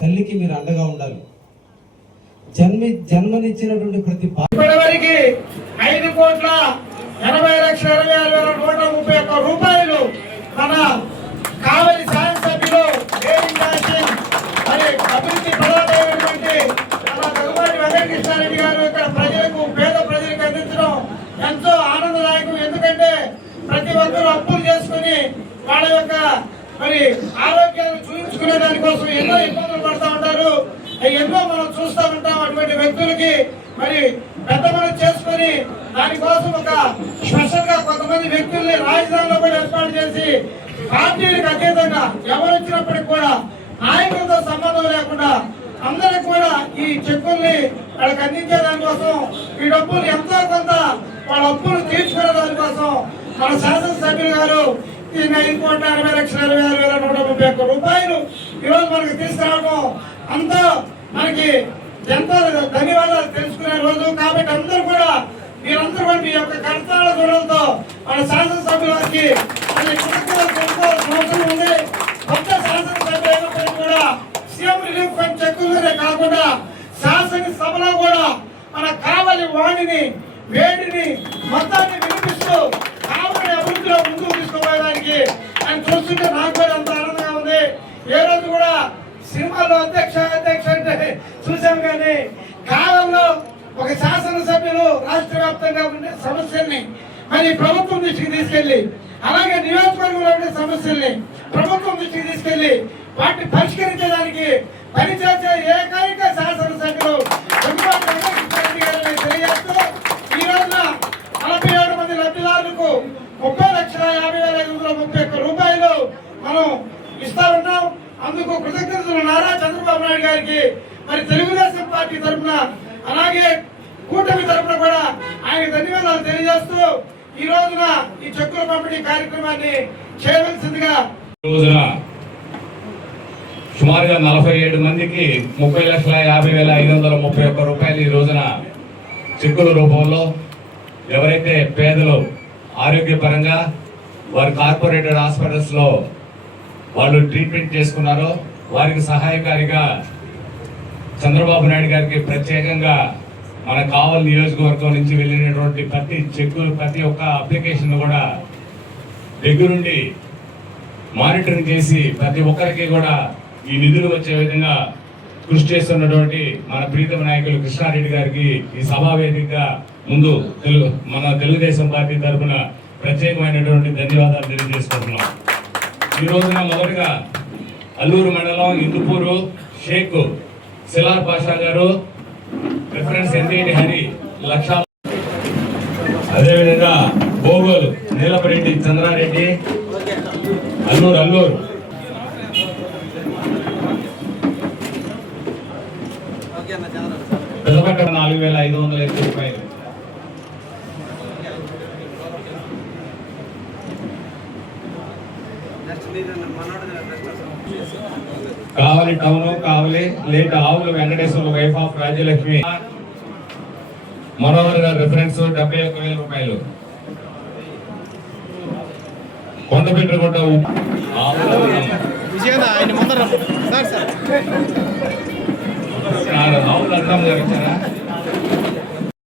తల్లికి మీరు అండగా ఉండాలి. జన్మనిచ్చినటువంటి ప్రతి ఇప్పటివరకు 5,80,20,131 రూపాయలు మన కావలి శాసనసభ్యులు మరి అభివృద్ధి ప్రధానమైనటువంటి మన దగ్గుబాటి వెంకటకృష్ణారెడ్డి గారు ఇక్కడ ప్రజలకు పేద ప్రజలకు అందించడం ఎంతో ఆనందదాయకం. ఎందుకంటే ప్రతి ఒక్కరూ అప్పులు చేసుకుని వాళ్ళ యొక్క మరి ఆరోగ్యాన్ని చూపించుకునే దానికోసం ఎన్నో ఇబ్బందులు పడుతూ ఉంటారు. ఎన్నో మనం చూస్తూ ఉంటాం. అటువంటి వ్యక్తులకి మరి పెద్ద మనసు చేసుకుని దానికోసం ఒక స్పెషల్ గా కొంతమంది వ్యక్తుల్ని రాజధానిలో కూడా ఏర్పాటు చేసి పార్టీలకు అతీతంగా ఎవరు వచ్చినప్పటికి కూడా నాయకులతో సంబంధం లేకుండా అందరికి కూడా ఈ చెక్కుల్ని వాళ్ళకి అందించే దానికోసం ఈ డబ్బులు ఎంతో కొంత వాళ్ళ అప్పులు తీర్చుకునే దానికోసం మన శాసనసభ్యులు గారు 5,60,20,131 రూపాయలు ఈరోజు మనకి తీసుకురావడం అంతా మనకి ఎంతో ధన్యవాదాలు తెలుసుకునే రోజు. కాబట్టి అందరూ కూడా మీరందరూ కూడా మీ యొక్క కర్తవ్యాల దూరంతో మన శాసనసభ్యుల వారికి కృతజ్ఞతలు తెలుసుకోవాల్సిన అవసరం ఉంది. కొత్త శాసనసభ్యులు అయినప్పటికీ కూడా సీఎం రిలీఫ్ ఫండ్ చెక్కులనే కాకుండా శాసనసభలో కూడా మన కావలి వాణిని వేడిని మొత్తాన్ని వినిపిస్తూ కావలి అభివృద్ధిలో ముందుకు తీసుకుపోయేదానికి ఆయన చూస్తుంటే నాకు కూడా అంత ఆనందంగా ఉంది. ఏ రోజు కూడా సినిమాలో అధ్యక్ష అంటే చూసాం, కానీ కాలంలో ఒక శాసనసభ్యులు రాష్ట్ర వ్యాప్తంగా ఉండే సమస్యల్ని మరి ప్రభుత్వం దృష్టికి తీసుకెళ్లి, అలాగే నియోజకవర్గంలో ఉండే సమస్యల్ని ప్రభుత్వం దృష్టికి తీసుకెళ్లి వాటిని పరిష్కరించడానికి పనిచేసే ఏకైక శాసనసభ్యులు తెలియజేస్తూ ఈ రోజున 47 మంది లబ్ధిదారులకు 30,50,531 రూపాయలు మనం ఇస్తా ఉన్నాం. అందుకు కృతజ్ఞతలు నారా చంద్రబాబు నాయుడు గారికి మరి తెలుగుదేశం పార్టీ తరఫున అలాగే కూటమి తరఫున కూడా ఆయన ధన్యవాదాలు తెలియజేస్తూ ఈ రోజున ఈ చెక్కుల పంపిణీ కార్యక్రమాన్ని చేయవలసిందిగా సుమారుగా 47 మందికి 30,50,531 రూపాయలు ఈ రోజున చెక్కుల రూపంలో ఎవరైతే పేదలు ఆరోగ్యపరంగా వారి కార్పొరేటెడ్ హాస్పిటల్స్ లో వాళ్ళు ట్రీట్మెంట్ చేసుకున్నారో వారికి సహాయకారిగా చంద్రబాబు నాయుడు గారికి ప్రత్యేకంగా మన కావలి నియోజకవర్గం నుంచి వెళ్ళినటువంటి ప్రతి చెక్కులు ప్రతి ఒక్క అప్లికేషన్ కూడా దగ్గరుండి మానిటరింగ్ చేసి ప్రతి ఒక్కరికి కూడా ఈ నిధులు వచ్చే విధంగా కృషి చేస్తున్నటువంటి మన ప్రీతమ నాయకులు కృష్ణారెడ్డి గారికి ఈ సభా వేదికగా ముందు మన తెలుగుదేశం పార్టీ తరఫున ప్రత్యేకమైనటువంటి ధన్యవాదాలు తెలియజేసుకుంటున్నాం. ఈ రోజున మొదటిగా అల్లూరు మండలం ఇందుపూరు షేక్ సిలార్ పాషా గారు రిఫరెన్స్ ఎన్టీని హరి లక్ష, అదేవిధంగా బోగోలు నీలపరెడ్డి చంద్రారెడ్డి అల్లూరు పెద్దపక్కడ 4,550 రూపాయలు. కావలి టౌన్ కావలి లేట్ ఆవుల వెంకటేశ్వర వైఫ్ ఆఫ్ రాజ్యలక్ష్మి మనోహర్ గారి రిఫరెన్స్ 71,000 రూపాయలు. కొండపెట్టుకుంట ఆవులు అర్థం గారు ఇచ్చారా?